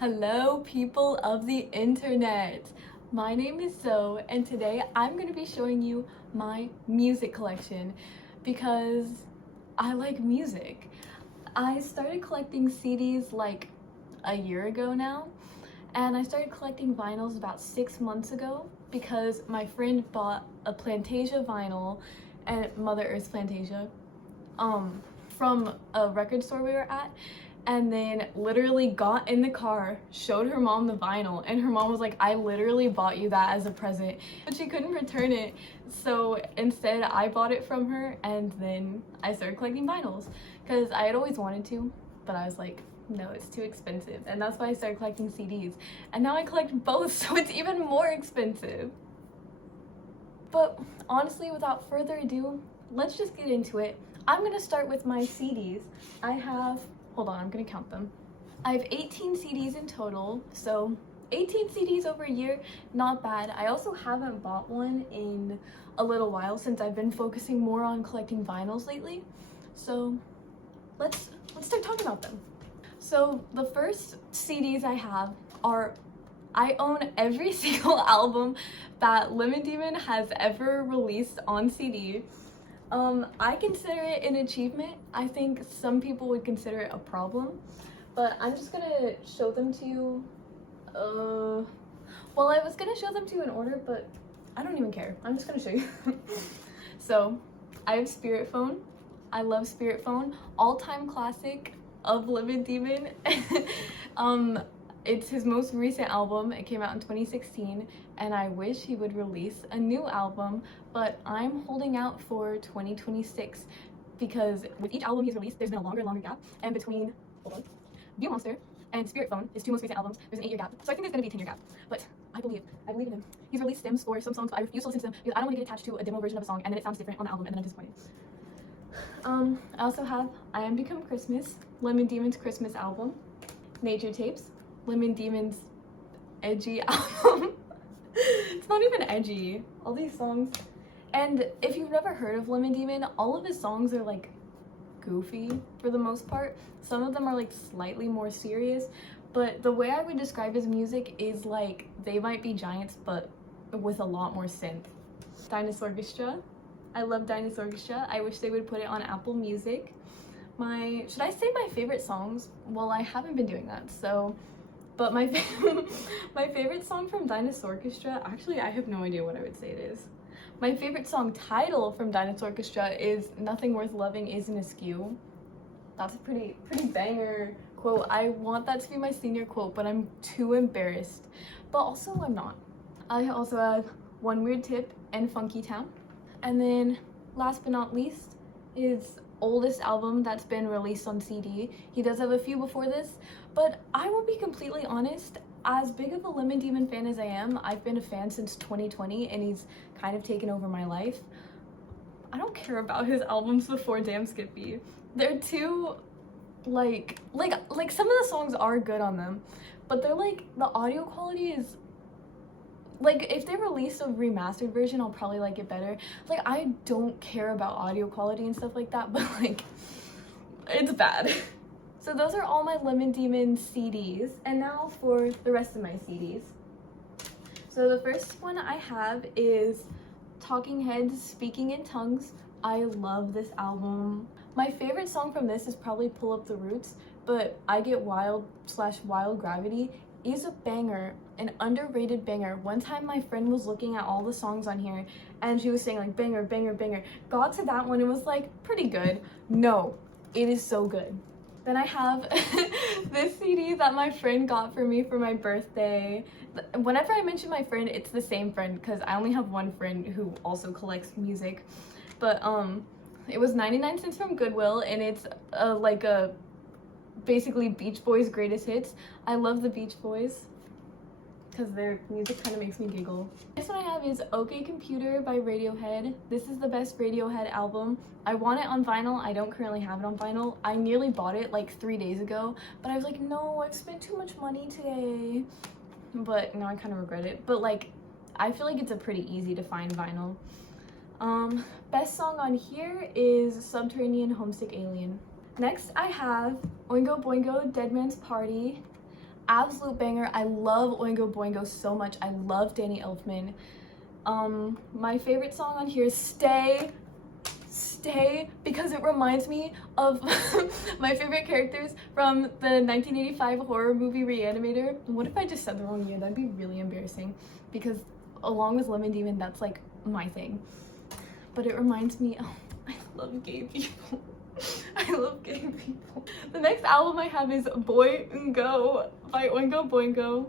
Hello, people of the internet. My name is Zoe, and today I'm going to be showing you my music collection because I like music. I started collecting CDs like a year ago now, and I started collecting vinyls about 6 months ago because my friend bought a Plantasia vinyl and Mother Earth's Plantasia from a record store we were at, and then literally got in the car, showed her mom the vinyl, and her mom was like, I literally bought you that as a present, but she couldn't return it, so instead I bought it from her, and then I started collecting vinyls because I had always wanted to, but I was like, no, it's too expensive, and that's why I started collecting CDs, and now I collect both, so it's even more expensive. But honestly, without further ado, let's just get into it. I'm gonna start with my CDs. I have, hold on, I'm gonna count them. I have 18 CDs in total, so 18 CDs over a year, not bad. I also haven't bought one in a little while since I've been focusing more on collecting vinyls lately. So let's start talking about them. So the first CDs I have are, I own every single album that Lemon Demon has ever released on CD. I consider it an achievement. I think some people would consider it a problem, but I'm just gonna show them to you. Well, I was gonna show them to you in order, but I don't even care. I'm just gonna show you. So, I have Spirit Phone. I love Spirit Phone. All-time classic of Lemon Demon. It's his most recent album. It came out in 2016, and I wish he would release a new album, but I'm holding out for 2026 because with each album he's released, there's been a longer gap, and between View Monster and Spirit Phone, his two most recent albums, there's an 8-year gap. So I think there's gonna be a 10-year gap, but I believe in him. He's released stems for some songs, but I refuse to listen to them because I don't want to get attached to a demo version of a song and then it sounds different on the album and then I'm disappointed. I also have I Am Become Christmas, Lemon Demon's Christmas album, Nature Tapes, Lemon Demon's edgy album. It's not even edgy, all these songs. And if you've never heard of Lemon Demon, all of his songs are like goofy for the most part. Some of them are like slightly more serious, but the way I would describe his music is like They Might Be Giants but with a lot more synth. Dinosaur Orchestra. I love Dinosaur Orchestra. I wish they would put it on Apple Music. Should I say my favorite songs? Well, I haven't been doing that, so, but my favorite song from Dinosaur Orchestra, actually I have no idea what I would say it is. My favorite song title from Dinosaur Orchestra is Nothing Worth Loving Isn't Askew. That's a pretty banger quote. I want that to be my senior quote, but I'm too embarrassed. But also I'm not. I also have One Weird Tip and Funky Town. And then last but not least is oldest album that's been released on CD. He does have a few before this, but I will be completely honest, as big of a Lemon Demon fan as I am, I've been a fan since 2020 and he's kind of taken over my life. I don't care about his albums before Damn Skippy. They're too like some of the songs are good on them, but they're like, the audio quality is like, if they release a remastered version, I'll probably like it better. Like, I don't care about audio quality and stuff like that, but like, it's bad. So those are all my Lemon Demon CDs, and now for the rest of my CDs. So the first one I have is Talking Heads Speaking in Tongues. I love this album. My favorite song from this is probably Pull Up the Roots, but I Get Wild/Wild Gravity is a banger, an underrated banger. One time my friend was looking at all the songs on here and she was saying like banger, banger, banger. Got to that one and was like, pretty good. No, it is so good. Then I have this CD that my friend got for me for my birthday. Whenever I mention my friend, it's the same friend because I only have one friend who also collects music. But it was 99 cents from Goodwill, and it's like a basically Beach Boys greatest hits. I love the Beach Boys because their music kind of makes me giggle. Next one I have is OK Computer by Radiohead. This is the best Radiohead album. I want it on vinyl. I don't currently have it on vinyl. I nearly bought it like 3 days ago, but I was like, no, I've spent too much money today. But now I kind of regret it. But like, I feel like it's a pretty easy to find vinyl. Best song on here is Subterranean Homesick Alien. Next I have Oingo Boingo Dead Man's Party. absolute banger. I love Oingo Boingo so much. I love Danny Elfman. My favorite song on here is Stay, because it reminds me of my favorite characters from the 1985 horror movie Reanimator. What if I just said the wrong year? That'd be really embarrassing, because along with Lemon Demon, that's like my thing. But it reminds me, oh, I love gay people. I love gay people. The next album I have is Boingo by Oingo Boingo.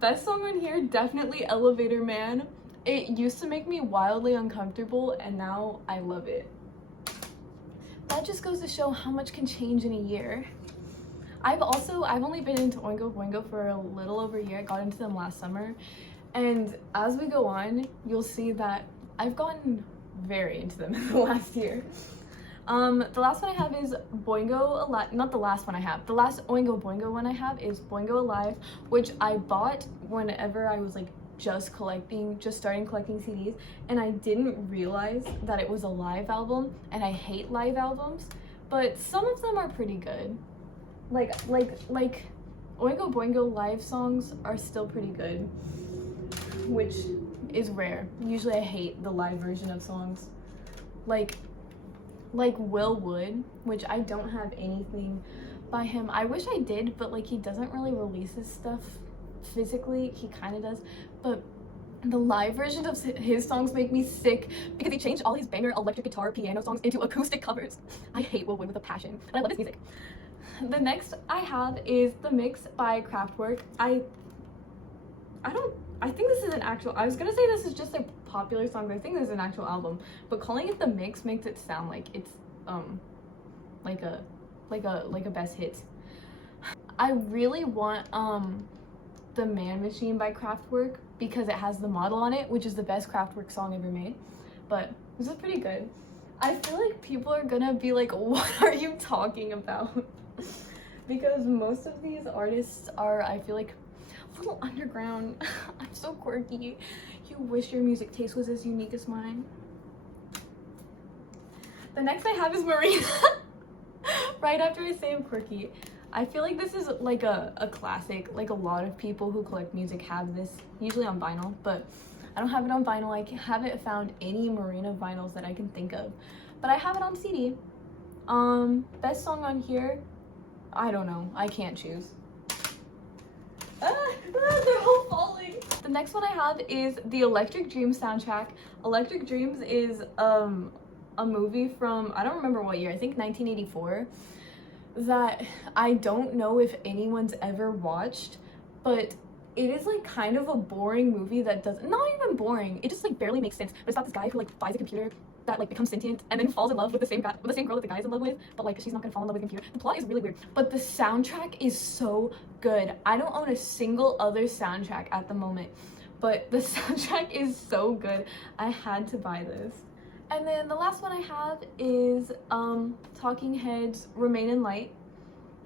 Best song on here, definitely Elevator Man. It used to make me wildly uncomfortable, and now I love it. That just goes to show how much can change in a year. I've only been into Oingo Boingo for a little over a year. I got into them last summer, and as we go on, you'll see that I've gotten very into them in the last year. The last one I have is Boingo Alive. Not the last one I have. The last Oingo Boingo one I have is Boingo Alive, which I bought whenever I was like just starting collecting CDs, and I didn't realize that it was a live album, and I hate live albums, but some of them are pretty good. Like Oingo Boingo live songs are still pretty good, which is rare. Usually I hate the live version of songs. Like Will Wood, which I don't have anything by him. I wish I did, but like he doesn't really release his stuff physically. He kind of does, but the live version of his songs make me sick because he changed all his banger electric guitar piano songs into acoustic covers. I hate Will Wood with a passion, but I love his music. The next I have is The Mix by Kraftwerk. I think this is an actual, I was gonna say this is just a popular song, but I think this is an actual album, but calling it The Mix makes it sound like it's like a best hits. I really want The Man Machine by Kraftwerk because it has the model on it, which is the best Kraftwerk song ever made. But this is pretty good. I feel like people are gonna be like, what are you talking about? Because most of these artists are, I feel like, a little underground. I'm so quirky. You wish your music taste was as unique as mine. The next I have is Marina. Right after I say I'm quirky. I feel like this is like a classic. Like a lot of people who collect music have this, usually on vinyl, but I don't have it on vinyl. I haven't found any Marina vinyls that I can think of, but I have it on CD. Best song on here, I don't know. I can't choose. They're all falling. The next one I have is the Electric Dreams soundtrack. Electric Dreams is a movie from, I don't remember what year, I think 1984, that I don't know if anyone's ever watched, but it is like kind of a boring movie that not even boring, it just like barely makes sense. But it's about this guy who like buys a computer that like becomes sentient and then falls in love with the same girl that the guy's in love with, but like she's not gonna fall in love with the computer. The plot is really weird, but the soundtrack is so good. I don't own a single other soundtrack at the moment, but the soundtrack is so good. I had to buy this. And then the last one I have is Talking Heads' Remain in Light.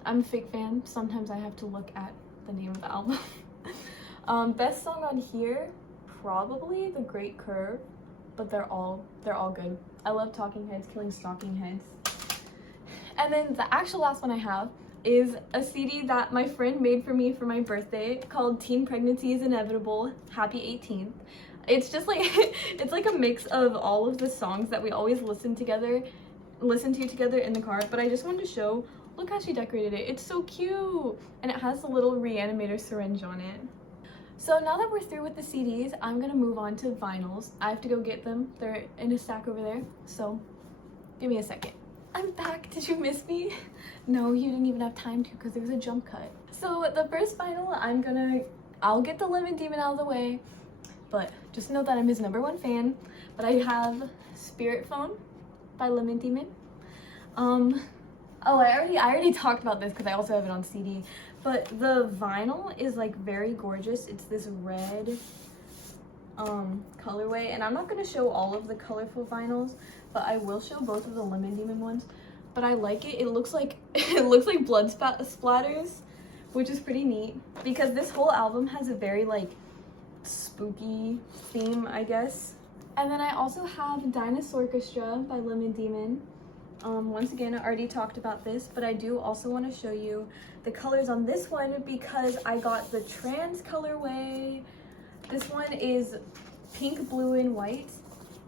I'm a fake fan. Sometimes I have to look at the name of the album. Best song on here, probably The Great Curve, but they're all good. I love Talking Heads, Killing Stalking Heads. And then the actual last one I have is a CD that my friend made for me for my birthday called Teen Pregnancy is Inevitable, Happy 18th. It's just like, it's like a mix of all of the songs that we always listen to together in the car, but I just wanted to show, look how she decorated it. It's so cute, and it has a little Reanimator syringe on it. So now that we're through with the CDs, I'm gonna move on to vinyls. I have to go get them. They're in a stack over there, so give me a second. I'm back. Did you miss me? No, you didn't even have time to because there was a jump cut. So the first vinyl, I'll get the Lemon Demon out of the way, but just know that I'm his #1 fan. But I have Spirit Phone by Lemon Demon. Oh, I already talked about this because I also have it on CD. But the vinyl is like very gorgeous. It's this red colorway, and I'm not gonna show all of the colorful vinyls, but I will show both of the Lemon Demon ones. But I like it. It looks like blood splatters, which is pretty neat because this whole album has a very like spooky theme, I guess. And then I also have Dinosaur Orchestra by Lemon Demon. Once again, I already talked about this, but I do also want to show you the colors on this one because I got the trans colorway. This one is pink, blue, and white.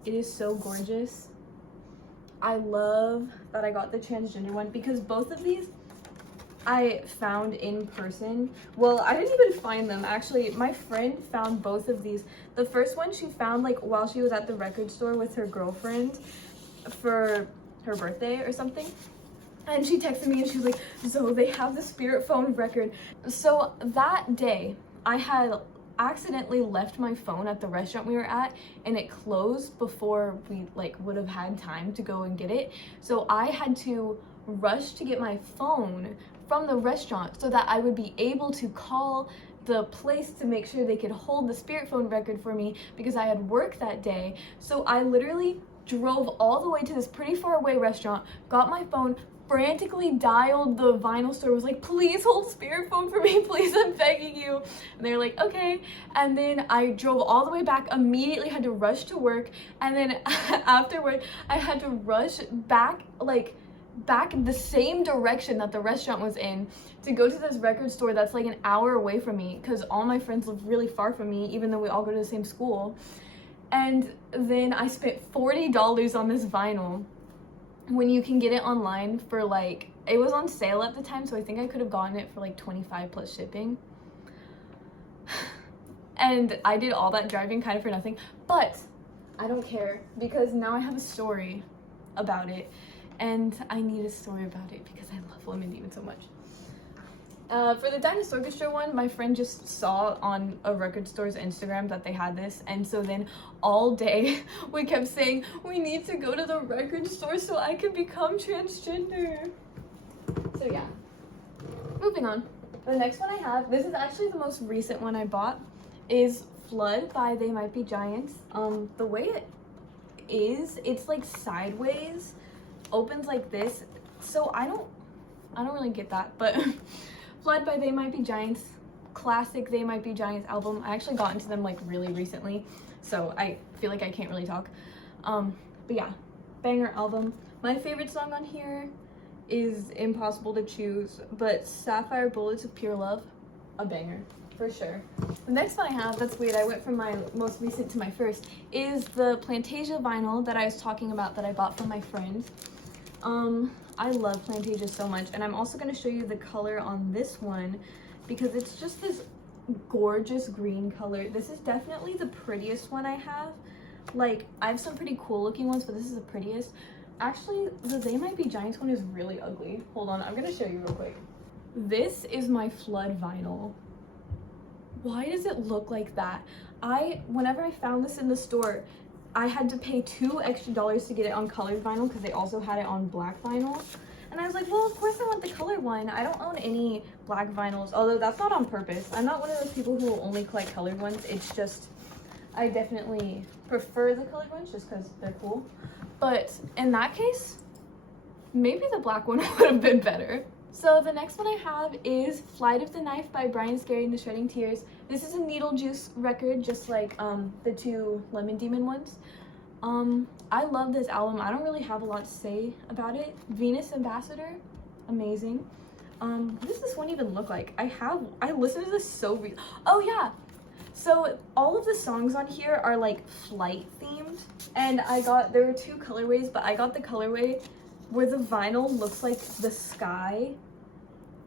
It is so gorgeous. I love that I got the transgender one because both of these I found in person. Well, I didn't even find them. Actually, my friend found both of these. The first one she found like while she was at the record store with her girlfriend for her birthday or something. And she texted me and she was like, "Zoe, they have the Spirit Phone record." So that day, I had accidentally left my phone at the restaurant we were at and it closed before we like would have had time to go and get it. So I had to rush to get my phone from the restaurant so that I would be able to call the place to make sure they could hold the Spirit Phone record for me because I had work that day. So I literally drove all the way to this pretty far away restaurant, got my phone, frantically dialed the vinyl store, was like, "Please hold Spirit Phone for me, please, I'm begging you." And they were like, "Okay." And then I drove all the way back, immediately had to rush to work, and then after work I had to rush back the same direction that the restaurant was in to go to this record store that's like an hour away from me because all my friends live really far from me even though we all go to the same school. And then I spent $40 on this vinyl when you can get it online for like, it was on sale at the time, so I think I could have gotten it for like $25 plus shipping. And I did all that driving kind of for nothing, but I don't care because now I have a story about it, and I need a story about it because I love Lemon Demon so much. For the Dinosaur Orchestra one, my friend just saw on a record store's Instagram that they had this, and so then all day we kept saying, "We need to go to the record store so I can become transgender." So yeah, moving on. The next one I have, this is actually the most recent one I bought, is Flood by They Might Be Giants. The way it is, it's like sideways, opens like this, so I don't really get that, but Flood by They Might Be Giants, classic They Might Be Giants album. I actually got into them like really recently, so I feel like I can't really talk. But yeah, banger album. My favorite song on here is impossible to choose, but Sapphire Bullets of Pure Love, a banger for sure. The next one I have, that's weird, I went from my most recent to my first, is the Plantasia vinyl that I was talking about that I bought from my friend. I love Plantasia so much, and I'm also going to show you the color on this one because it's just this gorgeous green color. This is definitely the prettiest one I have. Like, I have some pretty cool looking ones, but this is the prettiest. Actually, the They Might Be Giants one is really ugly. Hold on, I'm going to show you real quick. This is my Flood vinyl. Why does it look like that? Whenever I found this in the store, I had to pay $2 extra to get it on colored vinyl because they also had it on black vinyl. And I was like, well, of course I want the colored one. I don't own any black vinyls, although that's not on purpose. I'm not one of those people who will only collect colored ones. It's just, I definitely prefer the colored ones just because they're cool. But in that case, maybe the black one would have been better. So the next one I have is Flight of the Knife by Brian Scary and the Shredding Tears. This is a needle juice record, just like the two Lemon Demon ones. I love this album. I don't really have a lot to say about it. Venus Ambassador, amazing. What does this one even look like? I listened to this so oh yeah. So all of the songs on here are like flight themed, and there were two colorways, but I got the colorway where the vinyl looks like the sky,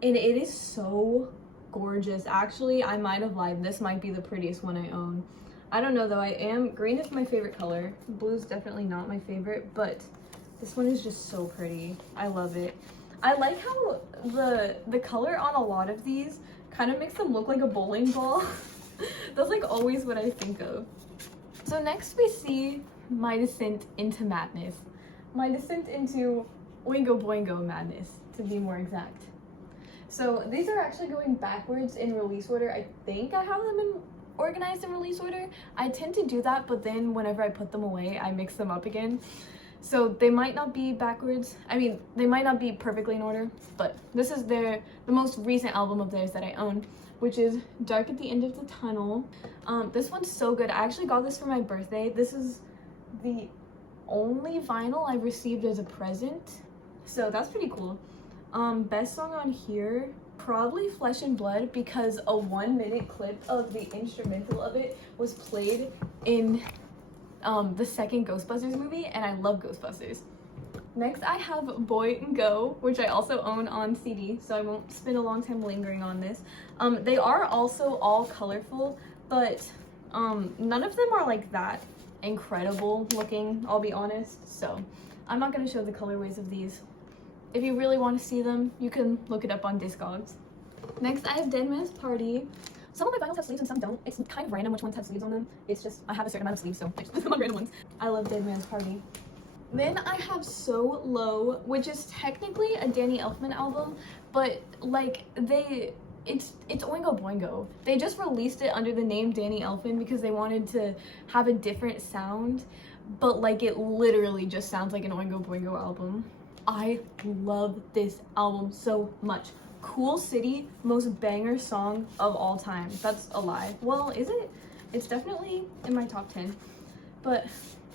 and it is so gorgeous. Actually, I might have lied. This might be the prettiest one I own. I don't know though. Green is my favorite color. Blue's definitely not my favorite, but this one is just so pretty. I love it. I like how the color on a lot of these kind of makes them look like a bowling ball. That's like always what I think of. So next we see my descent into madness. My descent into Oingo Boingo madness, to be more exact. So these are actually going backwards in release order. I think I have them organized in release order. I tend to do that, but then whenever I put them away, I mix them up again. So they might not be backwards. I mean, they might not be perfectly in order, but this is the most recent album of theirs that I own, which is Dark at the End of the Tunnel. This one's so good. I actually got this for my birthday. This is the only vinyl I received as a present. So that's pretty cool. Best song on here, probably Flesh and Blood, because a 1-minute clip of the instrumental of it was played in the second Ghostbusters movie, and I love Ghostbusters. Next I have Boy and Go, which I also own on CD, so I won't spend a long time lingering on this. They are also all colorful, but none of them are like that incredible looking, I'll be honest, so I'm not going to show the colorways of these. If you really want to see them, you can look it up on Discogs. Next I have Dead Man's Party. Some of my vinyls have sleeves and some don't. It's kind of random which ones have sleeves on them. It's just, I have a certain amount of sleeves, so I just put them on random ones. I love Dead Man's Party. Then I have So Low, which is technically a Danny Elfman album, but like it's Oingo Boingo. They just released it under the name Danny Elfman because they wanted to have a different sound, but like it literally just sounds like an Oingo Boingo album. I love this album so much. Cool City, most banger song of all time. That's a lie. Well, is it? It's definitely in my top 10, but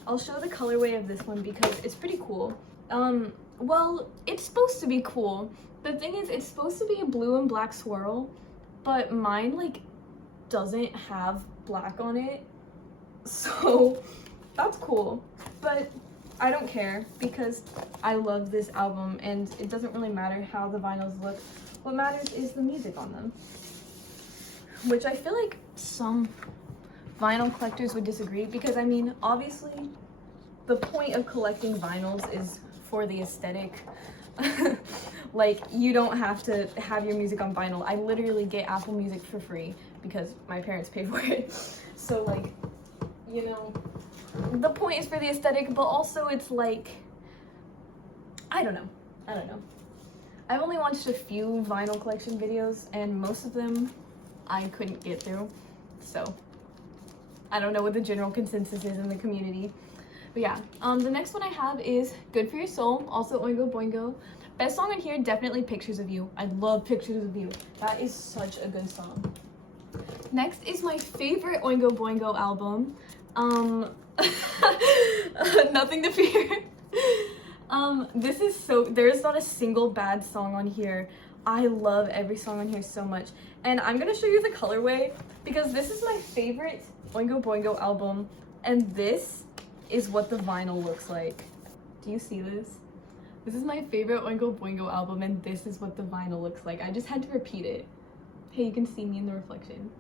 I'll show the colorway of this one because it's pretty cool. Well, it's supposed to be cool. The thing is, it's supposed to be a blue and black swirl, but mine like doesn't have black on it, so that's cool. But I don't care because I love this album and it doesn't really matter how the vinyls look. What matters is the music on them, which I feel like some vinyl collectors would disagree because I mean, obviously the point of collecting vinyls is for the aesthetic. Like, you don't have to have your music on vinyl. I literally get Apple Music for free because my parents pay for it. So like, you know, the point is for the aesthetic, but also it's like, I don't know. I've only watched a few vinyl collection videos and most of them I couldn't get through. So I don't know what the general consensus is in the community. But yeah, the next one I have is Good For Your Soul, also Oingo Boingo. Best song in here, definitely Pictures of You. I love Pictures of You. That is such a good song. Next is my favorite Oingo Boingo album. Nothing to Fear. This is so, there's not a single bad song on here. I love every song on here so much. And I'm gonna show you the colorway because this is my favorite Oingo Boingo album, and this is what the vinyl looks like. Do you see this? This is my favorite Oingo Boingo album, and this is what the vinyl looks like. I just had to repeat it. Hey, you can see me in the reflection.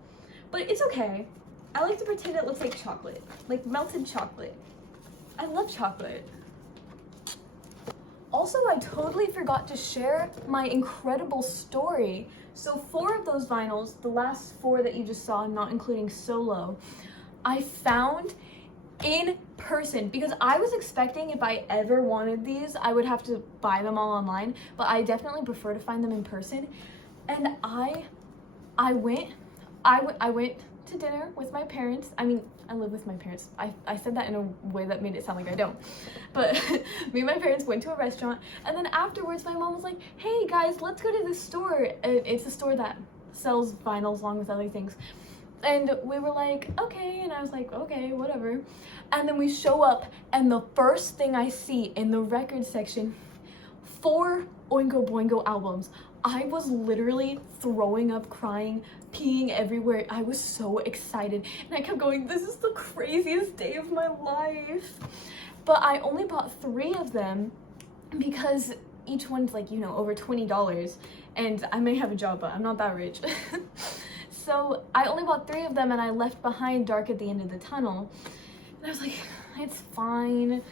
But it's okay. I like to pretend it looks like chocolate, like melted chocolate. I love chocolate. Also, I totally forgot to share my incredible story. So 4 of those vinyls, the last 4 that you just saw, not including Solo, I found in person because I was expecting if I ever wanted these, I would have to buy them all online, but I definitely prefer to find them in person. And I went to dinner with my parents. I mean, I live with my parents. I said that in a way that made it sound like I don't. But me and my parents went to a restaurant, and then afterwards my mom was like, hey guys, let's go to this store. It's a store that sells vinyls along with other things. And we were like, okay, and I was like, okay, whatever. And then we show up, and the first thing I see in the record section, 4 Oingo Boingo albums. I was literally throwing up, crying, peeing everywhere. I was so excited, and I kept going, this is the craziest day of my life. But I only bought 3 of them because each one's like, you know, over $20, and I may have a job, but I'm not that rich. So I only bought 3 of them, and I left behind Dark at the End of the Tunnel. And I was like, it's fine.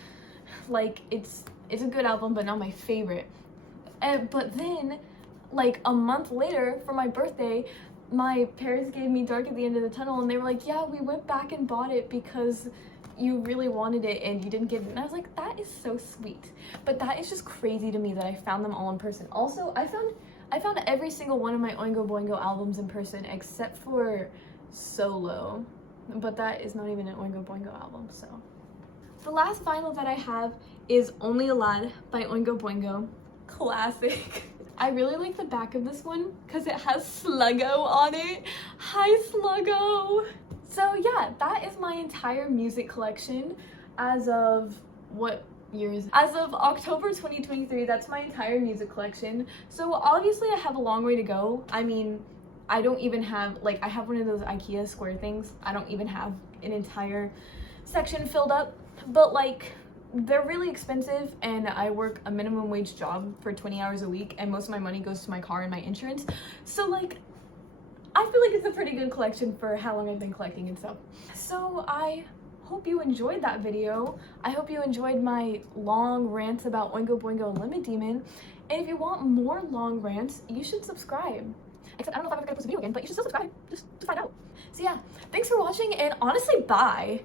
Like, it's a good album, but not my favorite. But then, like a month later, for my birthday, my parents gave me Dark at the End of the Tunnel, and they were like, yeah, we went back and bought it because you really wanted it and you didn't get it. And I was like, that is so sweet. But that is just crazy to me that I found them all in person. Also, I found every single one of my Oingo Boingo albums in person except for Solo, but that is not even an Oingo Boingo album, so. The last vinyl that I have is Only a Lad by Oingo Boingo. Classic. I really like the back of this one because it has Sluggo on it. Hi, Sluggo! So yeah, that is my entire music collection as of, what years. As of October 2023, that's my entire music collection. So obviously I have a long way to go. I mean, I don't even have, like, I have one of those IKEA square things. I don't even have an entire section filled up, but like, they're really expensive, and I work a minimum wage job for 20 hours a week, and most of my money goes to my car and my insurance. So like, I feel like it's a pretty good collection for how long I've been collecting and stuff. So I hope you enjoyed that video. I hope you enjoyed my long rants about Oingo Boingo Limit Demon. And if you want more long rants, you should subscribe. Except I don't know if I'm ever gonna post a video again, but you should still subscribe just to find out. So yeah, thanks for watching, and honestly, bye.